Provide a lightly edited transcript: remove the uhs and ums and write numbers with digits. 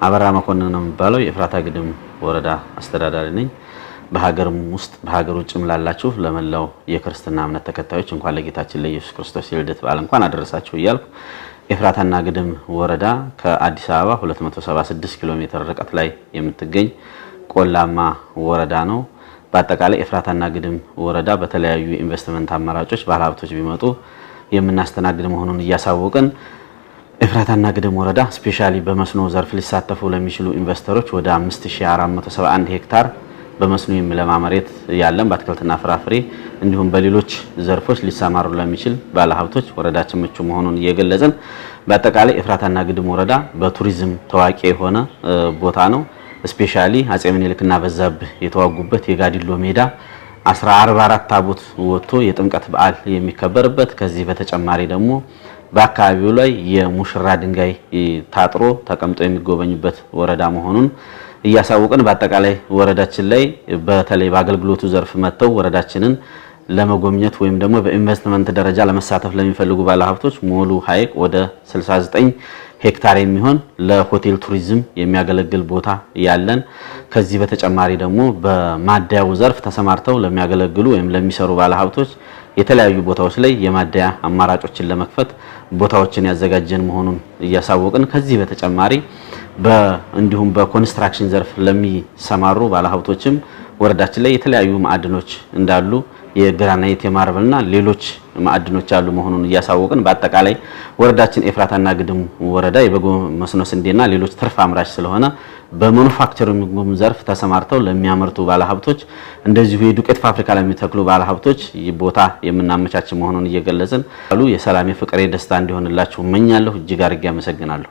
አበራ መኮንን ነው የሚባለው የኤፍራታ ግድም ወረዳ አስተዳዳሪ ነኝ። በሀገርም ውስጥ በሀገር ውጭም ላላችሁ ለመላው የክርስትና እምነት ተከታዮች እንኳን ለጌታችን ለኢየሱስ ክርስቶስ የልደት በዓል እንኳን አደረሳችሁ እያልኩ ኤፍራታና ግድም ወረዳ ከአዲስ አበባ 276 ኪሎ ሜትር ርቀት ላይ የምትገኝ ቆላማ ወረዳ ነው። በአጠቃላይ ኤፍራታና ግድም ወረዳ በተለያዩ ኢንቨስትመንት አማራጮች ባለሀብቶች ቢመጡ የምናስተናግድ መሆኑን እያሳወቅን ኤፍራታና ግድም ወረዳ ስፔሻሊ በመስኖ ዘርፍ ሊሳተፉ ለሚችሉ ኢንቨስተሮች ወደ 5471 ሄክታር በመስኖ የሚለማ መሬት ያለን በአትክልትና ፍራፍሬ እንዲሁም በሌሎች ዘርፎች ሊሰማሩ ለሚችል ባለሀብቶች ወረዳችን ምቹ መሆኑን እየገለጽን በአጠቃላይ ኤፍራታና ግድም ወረዳ በቱሪዝም ታዋቂ የሆነ ቦታ ነው። ስፔሻሊ አፄ ምኒልክና በዛብህ የተዋጉበት የጋዲሎ ሜዳ 14 ታቦት ወጥቶ የጥምቀት በዓል የሚከበርበት ከዚህ በተጨማሪ ደግሞ በአካባቢው ላይ የሙሽራ ድንጋይ ታጥሮ ተቀምጦ የሚጎበኙበት ወረዳ መሆኑን እያሳወቅን በአጠቃላይ ወረዳችን ላይ በተለይ በአገልግሎቱ ዘርፍ መጥተው ወረዳችንን ለመጎብኘት ወይም ደግሞ በኢንቨስትመንት ደረጃ ለመሳተፍ ለሚፈልጉ ባለሀብቶች ሞሉ ሐይቅ ወደ 69 ሄክታር የሚሆን ለሆቴል ቱሪዝም የሚያገለግል ቦታ ያለን ከዚህ በተጨማሪ ደግሞ በማደያው ዘርፍ ተሰማርተው ለሚያገለግሉ ወይም ለሚሰሩ ባለሀብቶች የተለያዩ ቦታዎች ላይ የማደያ አማራጮችን ለመክፈት ቦታዎችን ያዘጋጀን መሆኑን እያሳወቅን ከዚህ በተጨማሪ እንዲሁም በኮንስትራክሽን ዘርፍ ለሚሰማሩ ባለሀብቶችም ወረዳችን ላይ የተለያዩ ማዕድኖች እንዳሉ የግራናይት የማርበልና ሌሎች ማዕድኖች ያሉ መሆኑን እያሳወቅን በአጠቃላይ ወረዳችን ኤፍራታና ግድም ወረዳ የበጎ መስኖ ስንዴና ሌሎች ትርፍ አምራች ስለሆነ በማኑፋክቸሪንግ ዘርፍ ተሰማርተው ለሚያመርቱ ባለሀብቶች እንደዚሁ የዱቄት ፋብሪካ ለሚተክሉ ባለሀብቶች ቦታ የምናመቻች መሆኑን እየገለጽን የሰላም የፍቅር የደስታ እንዲሆንላችሁ እመኛለሁ። እጅግ አድርጌ አመሰግናለሁ።